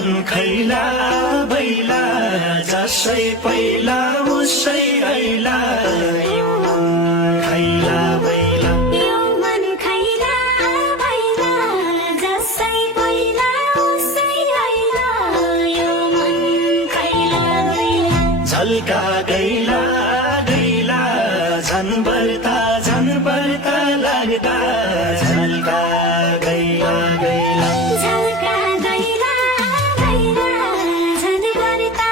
मन खैला बैला जसै पहिला उसै ऐला यो मन खैला बैला यो मन खैला बैला जसै पहिला उसै ऐला यो मन खैला बैला झल्का गैला गैला झन् बढ्ता लाग्दा झल्का गैला गैला झल्का गैला गैला झन् बढ्ता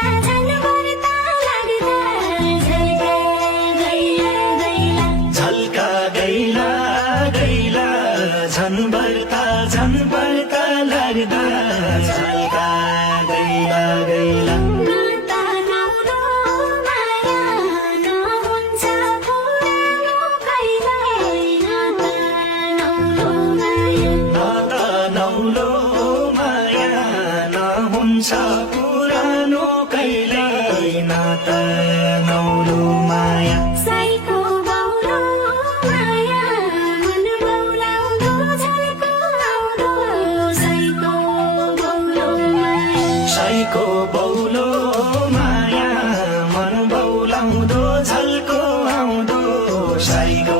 लाग्दा झल्का गैला गैला झल्का गैला गैला झन् बढ्ता लाग्दा झल्का गैला गैला नाता नौलो माया नहुन्छ पुरानो कहिल्यै नाता नौलो माया नाता नौलो माया नहुन्छ पुरानो कहिल्यै नाता नौलो माया साईको बौलो माया मन बौलाउँदो झल्को आउँदो साईको बौलो माया साईको बौलो माया मन बौलाउँदो झल्को आउँदो साईको